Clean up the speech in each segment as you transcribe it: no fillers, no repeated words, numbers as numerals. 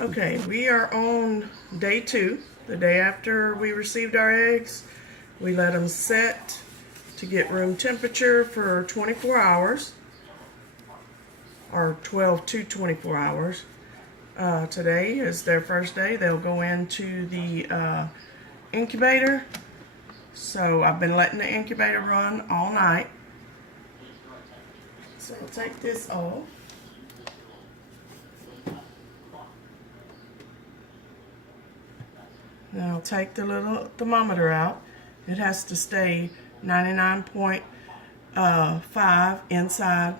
Okay, we are on day 2, the day after we received our eggs. We let them set to get room temperature for 24 hours, or 12 to 24 hours. Today is their first day. They'll go into the incubator. So I've been letting the incubator run all night. So I'll take this off. Now I'll take the little thermometer out. It has to stay 99.5 inside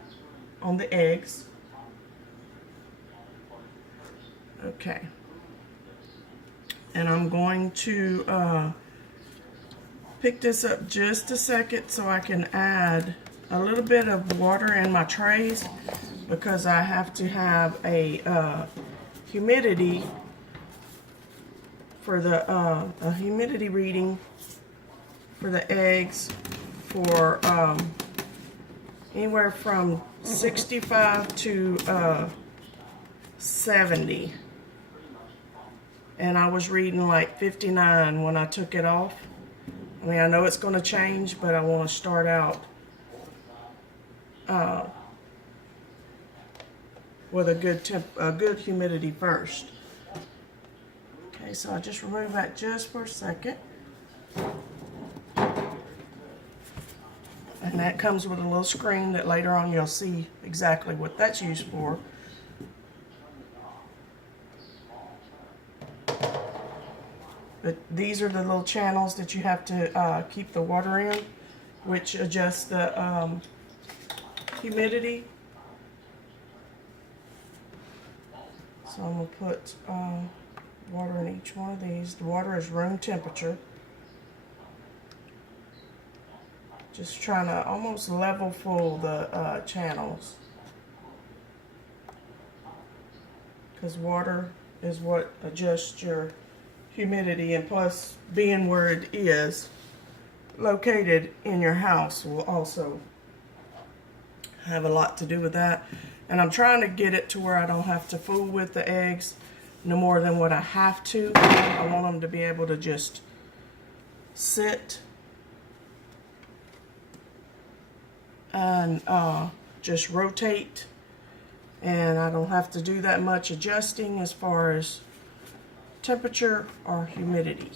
on the eggs. Okay. And I'm going to pick this up just a second so I can add a little bit of water in my trays, because I have to have a humidity for the a humidity reading for the eggs for anywhere from 65 to 70. And I was reading like 59 when I took it off. I mean, I know it's going to change, but I want to start out with a good humidity first. Okay, so I just remove that just for a second. And that comes with a little screen that later on you'll see exactly what that's used for. But these are the little channels that you have to keep the water in, which adjust the humidity. So I'm going to put water in each one of these. The water is room temperature. Just trying to almost level full the channels, because water is what adjusts your humidity, and plus being where it is located in your house will also have a lot to do with that. And I'm trying to get it to where I don't have to fool with the eggs no more than what I have to. I want them to be able to just sit and just rotate, and I don't have to do that much adjusting as far as temperature or humidity.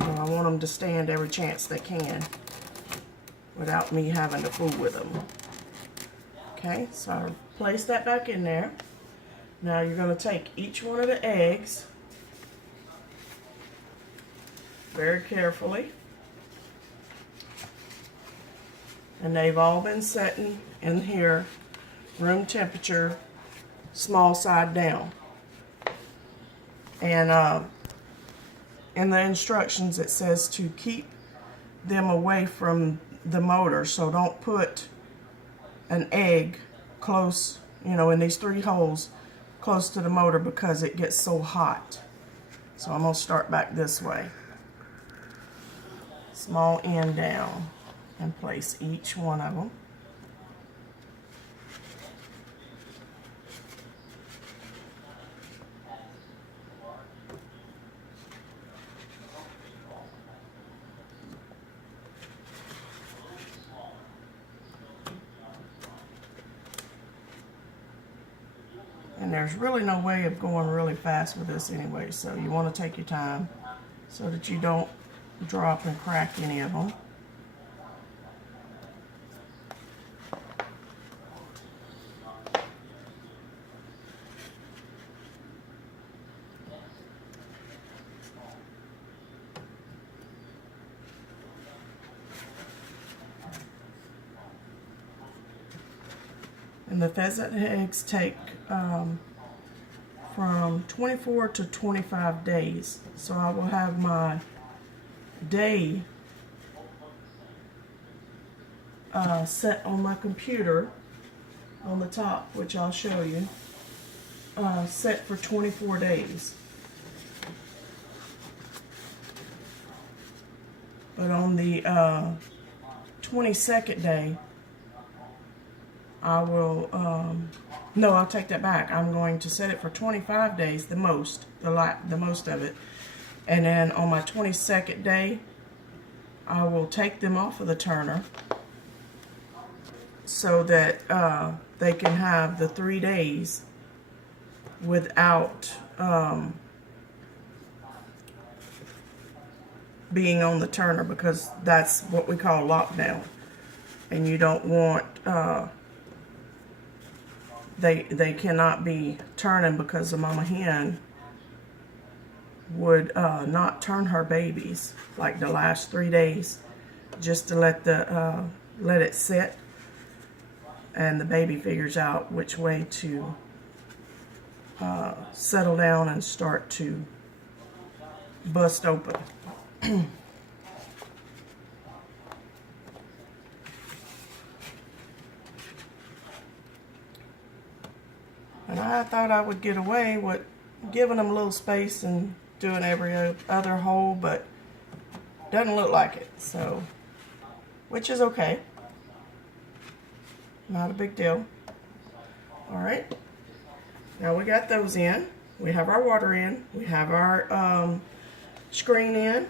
I want them to stand every chance they can without me having to fool with them. Okay, so I place that back in there. Now you're going to take each one of the eggs very carefully, and they've all been setting in here room temperature, small side down. And in the instructions it says to keep them away from the motor, so don't put an egg close, in these 3 holes close to the motor, because it gets so hot. So I'm going to start back this way. Small end down, and place each one of them. And there's really no way of going really fast with this anyway, so you want to take your time so that you don't drop and crack any of them. And the pheasant eggs take from 24 to 25 days. So I will have my day set on my computer on the top, which I'll show you, set for 24 days. But on the 22nd day, I will No, I'll take that back. I'm going to set it for 25 days, the most of it. And then on my 22nd day, I will take them off of the turner so that they can have the 3 days without being on the turner, because that's what we call lockdown. And you don't want, they cannot be turning, because the mama hen would not turn her babies like the last 3 days, just to let it sit, and the baby figures out which way to settle down and start to bust open. And I thought I would get away with giving them a little space and doing every other hole, but doesn't look like it, so, which is okay. Not a big deal. Alright, now we got those in. We have our water in. We have our screen in.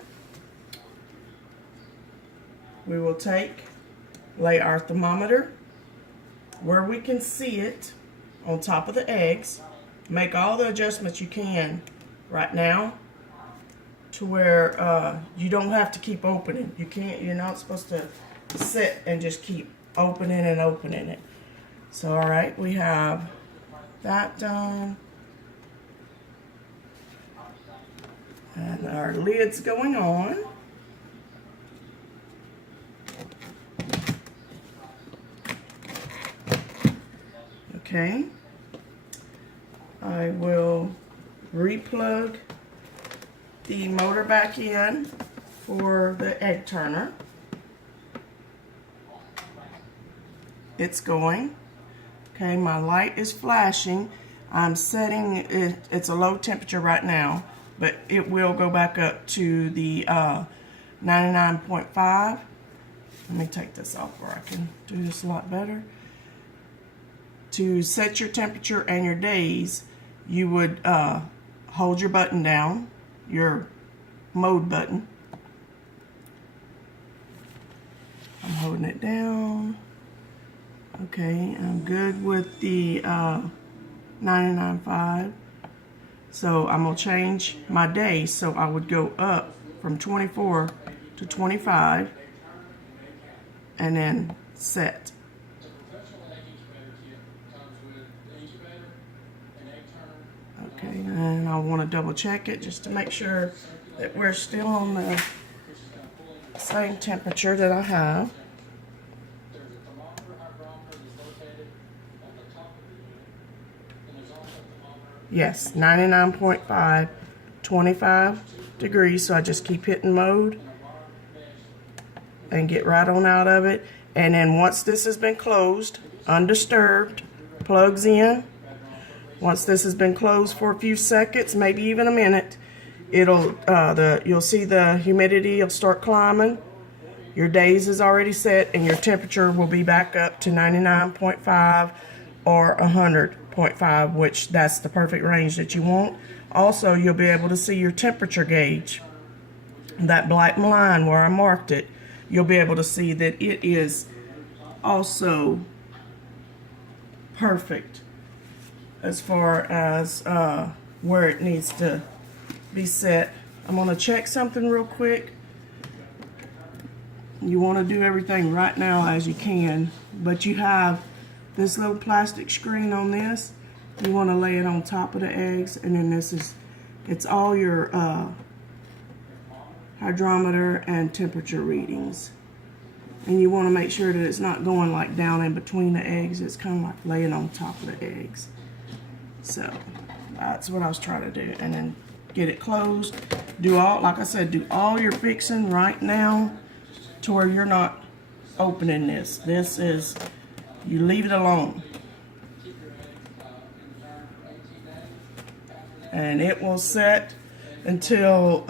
We will lay our thermometer where we can see it on top of the eggs. Make all the adjustments you can right now to where you don't have to keep opening. You're not supposed to sit and just keep opening and opening it. So, all right, we have that done. And our lid's going on. Okay. I will replug the motor back in for the egg turner. It's going. Okay, my light is flashing. I'm setting it, it's a low temperature right now, but it will go back up to the 99.5. Let me take this off where I can do this a lot better. To set your temperature and your days, you would hold your button down, your mode button. I'm holding it down. Okay, I'm good with the 99.5. So I'm going to change my day, so I would go up from 24 to 25 and then set. Okay, and I want to double check it just to make sure that we're still on the same temperature that I have. Yes, 99.5, 25 degrees, so I just keep hitting mode and get right on out of it. And then once this has been closed, undisturbed, plugs in. Once this has been closed for a few seconds, maybe even a minute, you'll see the humidity will start climbing. Your days is already set, and your temperature will be back up to 99.5 or 100.5, which that's the perfect range that you want. Also, you'll be able to see your temperature gauge. That black line where I marked it, you'll be able to see that it is also perfect as far as where it needs to be set. I'm going to check something real quick. You want to do everything right now as you can, but you have this little plastic screen on this. You want to lay it on top of the eggs, and then it's all your hydrometer and temperature readings. And you want to make sure that it's not going like down in between the eggs. It's kind of like laying on top of the eggs. So that's what I was trying to do. And then get it closed. Like I said, do all your fixing right now to where you're not opening this. This is, you leave it alone. And it will set until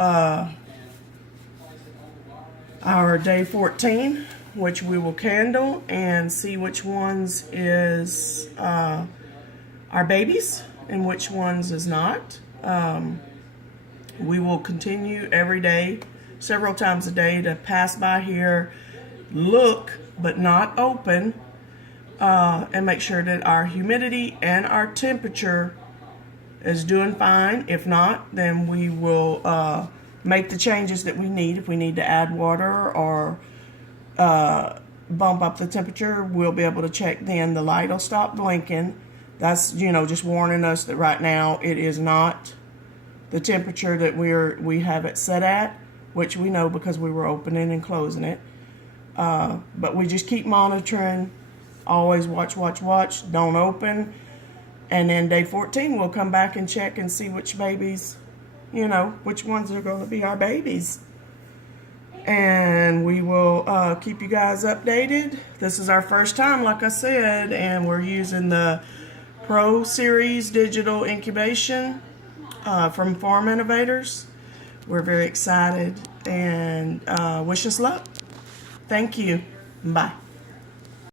our day 14, which we will candle and see which ones is our babies and which ones is not. We will continue every day, several times a day, to pass by here, look but not open, and make sure that our humidity and our temperature is doing fine. If not, then we will make the changes that we need. If we need to add water or bump up the temperature, we'll be able to check then. The light will stop blinking. That's, just warning us that right now it is not the temperature that we have it set at, which we know because we were opening and closing it. But we just keep monitoring. Always watch, don't open. And then day 14, we'll come back and check and see which babies, which ones are going to be our babies. And we will keep you guys updated. This is our first time, like I said, and we're using the Pro Series Digital Incubation from Farm Innovators. We're very excited and wish us luck. Thank you. Bye.